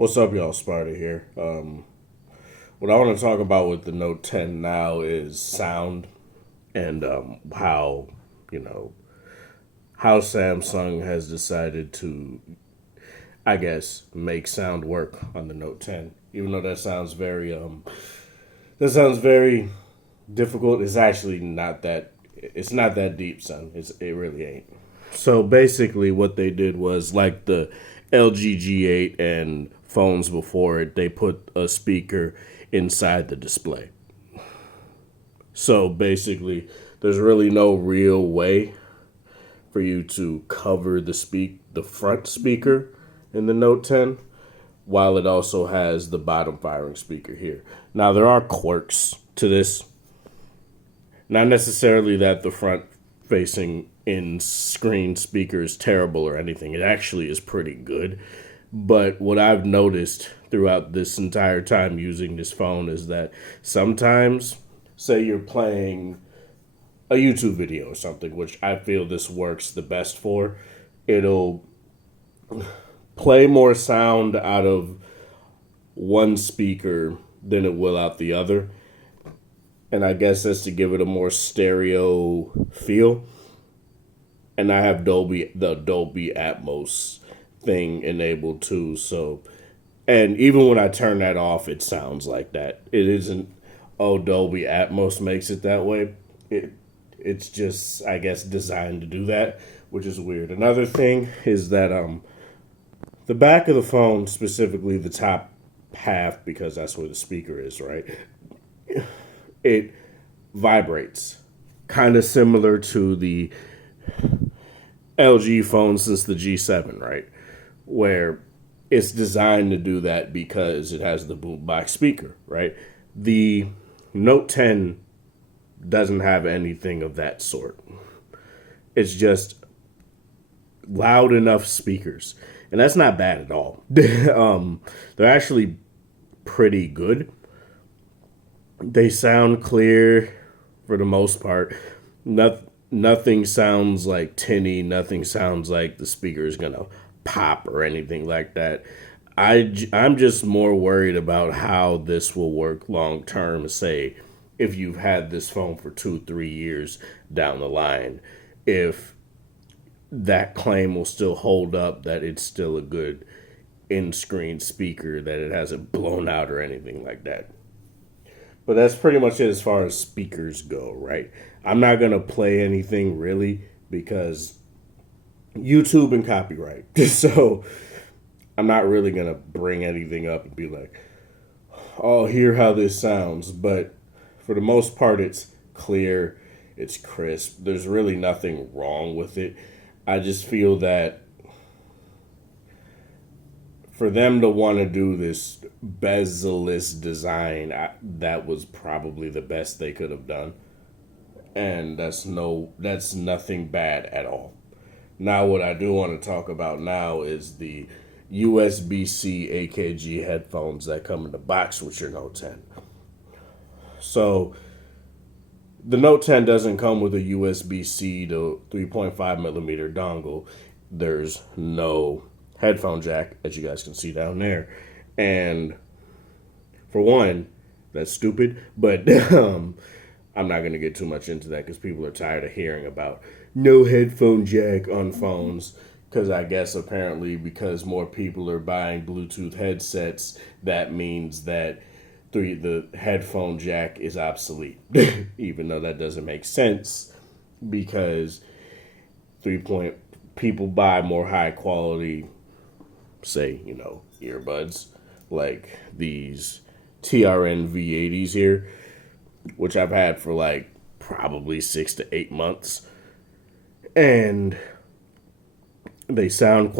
What's up, y'all? Sparta here. What I want to talk about with the Note 10 now is sound and how, you know, how Samsung has decided to, I guess, make sound work on the Note 10. Even though that sounds very difficult. It's actually not that. It's not that deep, son. It really ain't. So basically, what they did was like the LG G8 and phones before it, they put a speaker inside the display. So basically, there's really no real way for you to cover the front speaker in the Note 10, while it also has the bottom firing speaker here. Now there are quirks to this. Not necessarily that the front facing in screen speaker is terrible or anything. It actually is pretty good. But what I've noticed throughout this entire time using this phone is that sometimes, say you're playing a YouTube video or something, which I feel this works the best for, it'll play more sound out of one speaker than it will out the other. And I guess that's to give it a more stereo feel. And I have the Dolby Atmos thing enabled too. So, and even when I turn that off, it sounds like that. It isn't, oh, Dolby Atmos makes it that way. It's just, I guess, designed to do that, which is weird. Another thing is that the back of the phone, specifically the top half, because that's where the speaker is, right? It vibrates, kind of similar to the LG phone since the G7, right? Where it's designed to do that because it has the boombox speaker, right? The Note 10 doesn't have anything of that sort. It's just loud enough speakers, and that's not bad at all. They're actually pretty good. They sound clear for the most part. Nothing sounds like tinny. Nothing sounds like the speaker is going to pop or anything like that. I'm just more worried about how this will work long term, say, if you've had this phone for 2-3 years down the line. If that claim will still hold up, that it's still a good in-screen speaker, that it hasn't blown out or anything like that. But that's pretty much it as far as speakers go, right? I'm not going to play anything really because YouTube and copyright. So I'm not really going to bring anything up and be like, oh, hear how this sounds. But for the most part, it's clear, it's crisp. There's really nothing wrong with it. I just feel that for them to want to do this bezel-less design, that was probably the best they could have done. And that's nothing bad at all. Now, what I do want to talk about now is the USB-C AKG headphones that come in the box with your Note 10. So, the Note 10 doesn't come with a USB-C to 3.5 millimeter dongle. There's no headphone jack, as you guys can see down there. And for one, that's stupid, but I'm not going to get too much into that because people are tired of hearing about no headphone jack on phones. Because I guess apparently because more people are buying Bluetooth headsets, that means that the headphone jack is obsolete. Even though that doesn't make sense because people buy more high quality, say, earbuds like these TRN V80s here, which I've had for like probably 6 to 8 months, and they sound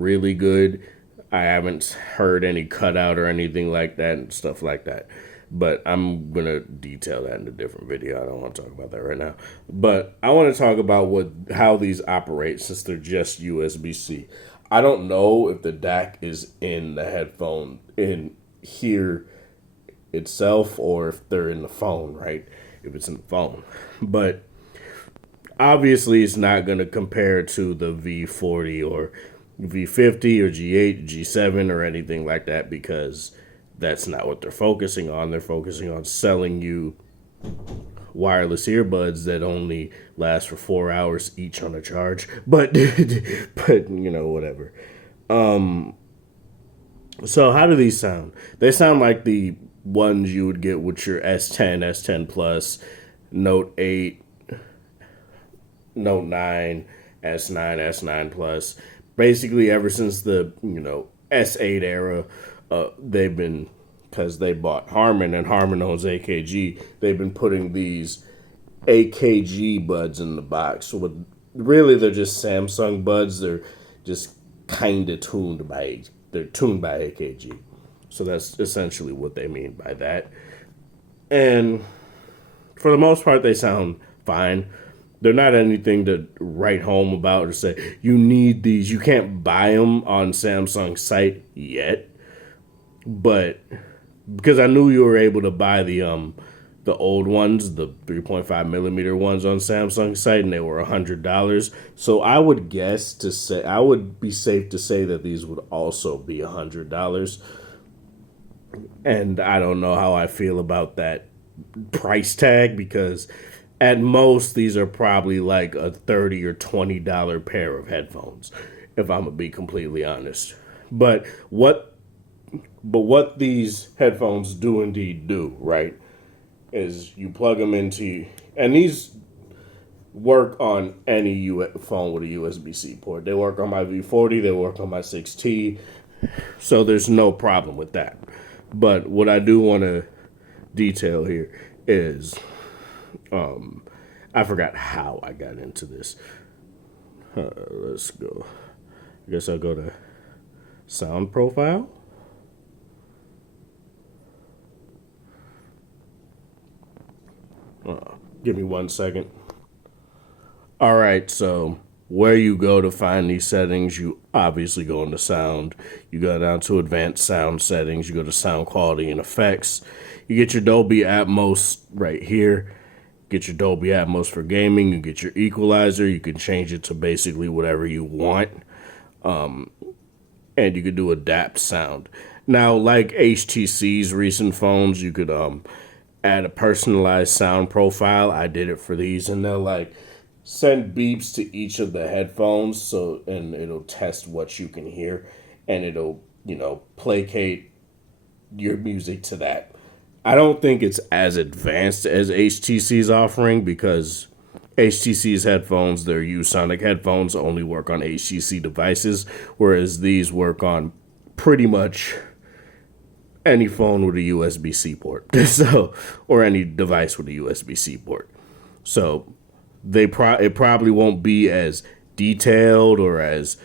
really good. I haven't heard any cutout or anything like that and stuff like that. But I'm going to detail that in a different video. I don't want to talk about that right now. But I want to talk about how these operate since they're just USB-C. I don't know if the DAC is in the headphone in here itself or if they're in the phone, right? If it's in the phone. But obviously it's not going to compare to the V40 or V50 or G8, G7 or anything like that, because that's not what they're focusing on. They're focusing on selling you wireless earbuds that only last for 4 hours each on a charge. But but whatever. So how do these sound? They sound like the ones you would get with your S10, S10 Plus, Note 8, Note 9, S9, S9 Plus. Basically, ever since the S8 era, they've been, because they bought Harman and Harman owns AKG. They've been putting these AKG buds in the box. So really, they're just Samsung buds. They're just kind of tuned by AKG. So that's essentially what they mean by that. And for the most part, they sound fine. They're not anything to write home about or say, you need these. You can't buy them on Samsung's site yet. But because I knew you were able to buy the old ones, the 3.5 millimeter ones on Samsung's site, and they were $100. So I would I would be safe to say that these would also be $100. And I don't know how I feel about that price tag, because at most these are probably like a $30 or $20 pair of headphones, if I'm gonna be completely honest. But what these headphones do indeed do, right, is you plug them into, and these work on any phone with a USB-C port. They work on my V40, they work on my 6T, so there's no problem with that. But what I do want to detail here is, I forgot how I got into this. Let's go. I guess I'll go to sound profile. Give me 1 second. All right, so where you go to find these settings, you obviously go into sound. You go down to advanced sound settings. You go to sound quality and effects. You get your Dolby Atmos right here. Get your Dolby Atmos for gaming. You get your equalizer. You can change it to basically whatever you want. And you could do adapt sound. Now, like HTC's recent phones, you could add a personalized sound profile. I did it for these, and they'll send beeps to each of the headphones, and it'll test what you can hear, and it'll placate your music to that. I don't think it's as advanced as HTC's offering, because HTC's headphones, their Usonic headphones, only work on HTC devices, whereas these work on pretty much any phone with a USB-C port, or any device with a USB-C port. So it probably won't be as detailed or as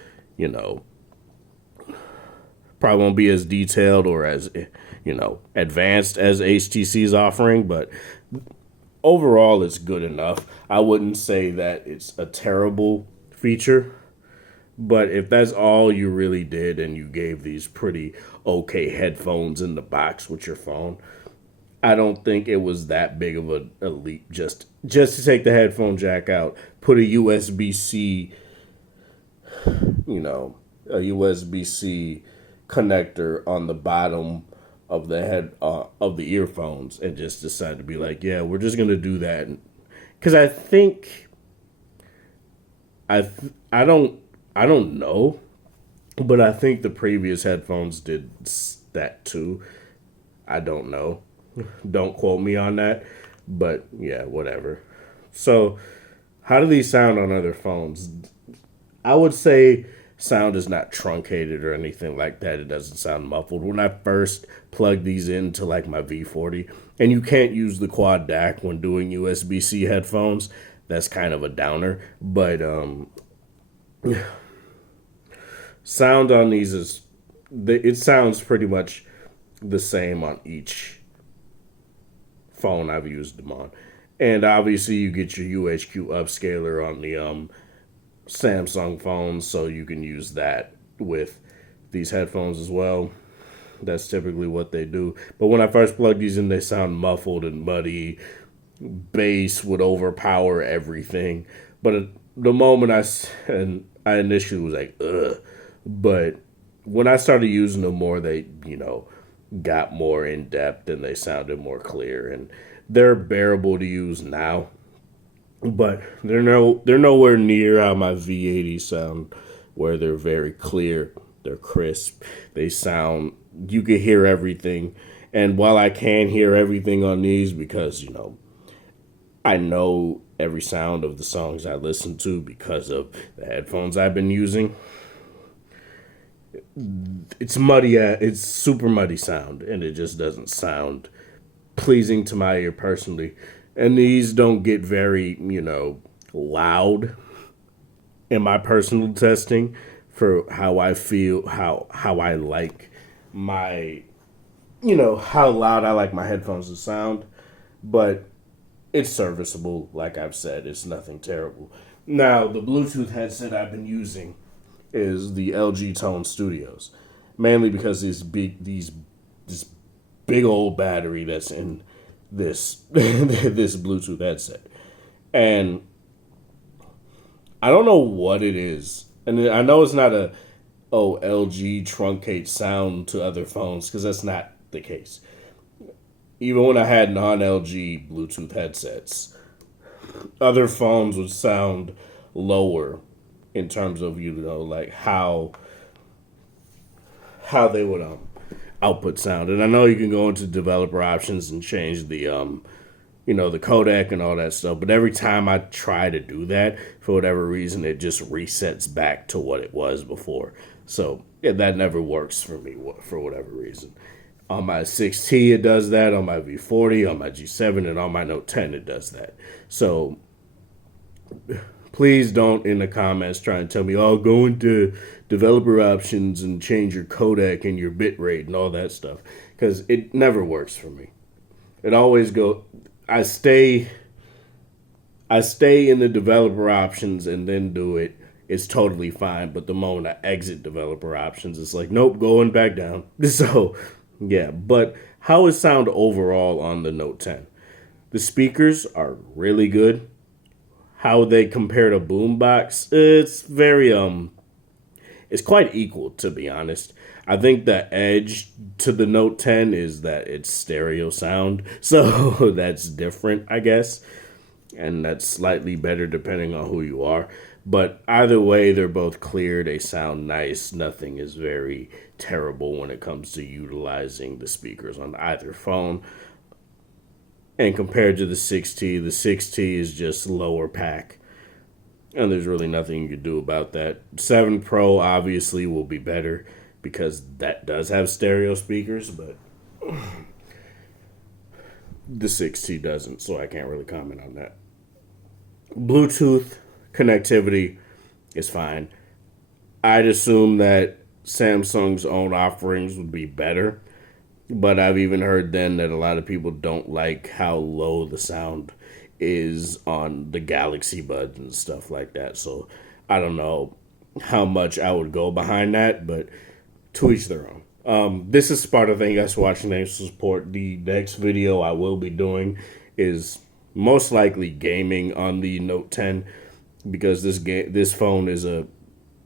advanced as HTC's offering, but overall it's good enough. I wouldn't say that it's a terrible feature, but if that's all you really did and you gave these pretty okay headphones in the box with your phone, I don't think it was that big of a leap just to take the headphone jack out, put a USB-C, a USB-C connector on the bottom of the head of the earphones, and just decide to be like, yeah, we're just gonna do that. Because I think I don't know, but I think the previous headphones did that too. I don't know. Don't quote me on that. But yeah, whatever. So how do these sound on other phones? I would say sound is not truncated or anything like that. It doesn't sound muffled. When I first plugged these into my V40, and you can't use the quad DAC when doing USB-C headphones, that's kind of a downer. But sound on these it sounds pretty much the same on each phone I've used them on. And obviously you get your UHQ upscaler on the Samsung phones, so you can use that with these headphones as well. That's typically what they do. But when I first plugged these in, they sound muffled and muddy. Bass would overpower everything. But the moment I initially was like, ugh. But when I started using them more, they, got more in depth and they sounded more clear. And they're bearable to use now, but they're nowhere near how my V80 sound, where they're very clear, they're crisp, they sound, you can hear everything. And while I can hear everything on these because I know every sound of the songs I listen to because of the headphones I've been using, it's muddy. It's super muddy sound, and it just doesn't sound pleasing to my ear personally. And these don't get very, loud in my personal testing for how I feel, how I like my, how loud I like my headphones to sound. But it's serviceable, like I've said. It's nothing terrible. Now, the Bluetooth headset I've been using is the LG Tone Studios, mainly because this big old battery that's in this this Bluetooth headset, and I don't know what it is, and I know it's not LG truncate sound to other phones because that's not the case. Even when I had non LG Bluetooth headsets, other phones would sound lower in terms of like how they would output sound. And I know you can go into developer options and change the the codec and all that stuff, but every time I try to do that, for whatever reason, it just resets back to what it was before. So yeah, that never works for me for whatever reason. On my 6T, it does that. On my V40, on my G7, and on my Note 10, it does that. So please don't in the comments try and tell me, oh, go into developer options and change your codec and your bit rate and all that stuff, because it never works for me. It always go. I stay in the developer options and then do it. It's totally fine. But the moment I exit developer options, it's like, nope, going back down. So yeah, but how it sound overall on the Note 10? The speakers are really good. How they compare to Boombox, it's very it's quite equal, to be honest. I think the edge to the Note 10 is that it's stereo sound, so that's different, I guess, and that's slightly better depending on who you are. But either way, they're both clear. They sound nice. Nothing is very terrible when it comes to utilizing the speakers on either phone. And compared to the 6T is just lower pack. And there's really nothing you can do about that. 7 Pro obviously will be better because that does have stereo speakers, but the 6T doesn't, so I can't really comment on that. Bluetooth connectivity is fine. I'd assume that Samsung's own offerings would be better, but I've even heard then that a lot of people don't like how low the sound is on the Galaxy Buds and stuff like that. So I don't know how much I would go behind that, but to each their own. This is Sparta. Thank you guys for watching. Thanks for support. The next video I will be doing is most likely gaming on the Note 10 because this phone is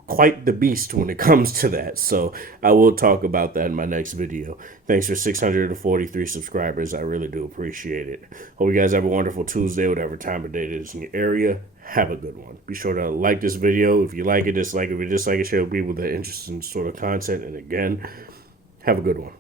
quite the beast when it comes to that. So I will talk about that in my next video. Thanks for 643 subscribers. I really do appreciate it. Hope you guys have a wonderful Tuesday, whatever time of day it is in your area. Have a good one. Be sure to like this video. If you like it, dislike it. If you dislike it, share with people that are interested in sort of content. And again, have a good one.